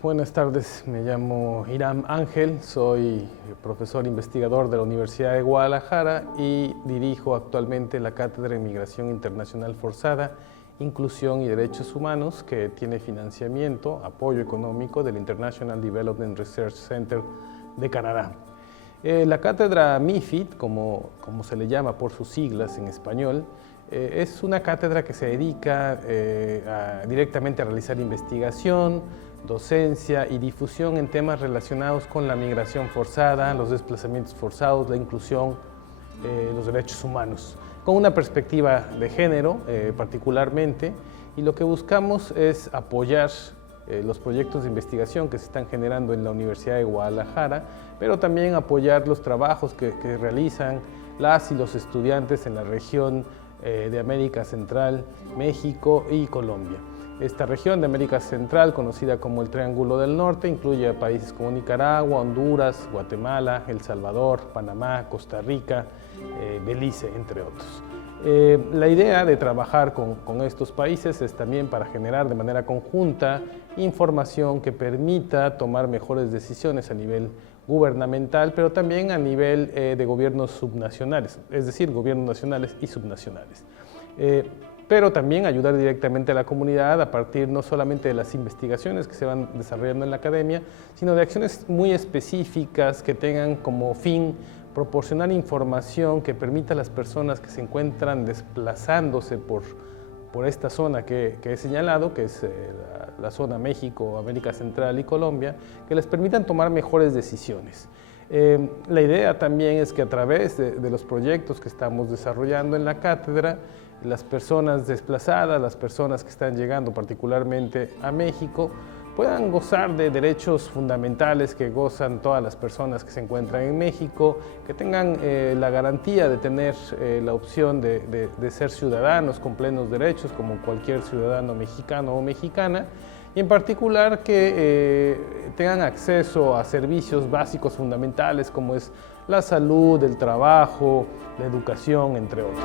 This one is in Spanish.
Buenas tardes, me llamo Hiram Ángel, soy profesor investigador de la Universidad de Guadalajara y dirijo actualmente la Cátedra de Migración Internacional Forzada, Inclusión y Derechos Humanos, que tiene financiamiento, apoyo económico del International Development Research Center de Canadá. La cátedra MIFID, como se le llama por sus siglas en español, es una cátedra que se dedica directamente a realizar investigación, docencia y difusión en temas relacionados con la migración forzada, los desplazamientos forzados, la inclusión, los derechos humanos, con una perspectiva de género particularmente, y lo que buscamos es apoyar los proyectos de investigación que se están generando en la Universidad de Guadalajara, pero también apoyar los trabajos que realizan las y los estudiantes en la región de América Central, México y Colombia. Esta región de América Central, conocida como el Triángulo del Norte, incluye a países como Nicaragua, Honduras, Guatemala, El Salvador, Panamá, Costa Rica, Belice, entre otros. La idea de trabajar con estos países es también para generar de manera conjunta información que permita tomar mejores decisiones a nivel gubernamental, pero también a nivel de gobiernos subnacionales, es decir, gobiernos nacionales y subnacionales. Pero también ayudar directamente a la comunidad a partir no solamente de las investigaciones que se van desarrollando en la academia, sino de acciones muy específicas que tengan como fin proporcionar información que permita a las personas que se encuentran desplazándose por esta zona que he señalado, que es la zona México, América Central y Colombia, que les permitan tomar mejores decisiones. La idea también es que a través de los proyectos que estamos desarrollando en la cátedra, las personas desplazadas, las personas que están llegando particularmente a México, puedan gozar de derechos fundamentales que gozan todas las personas que se encuentran en México, que tengan la garantía de tener la opción de ser ciudadanos con plenos derechos como cualquier ciudadano mexicano o mexicana, y en particular que tengan acceso a servicios básicos fundamentales como es la salud, el trabajo, la educación, entre otros.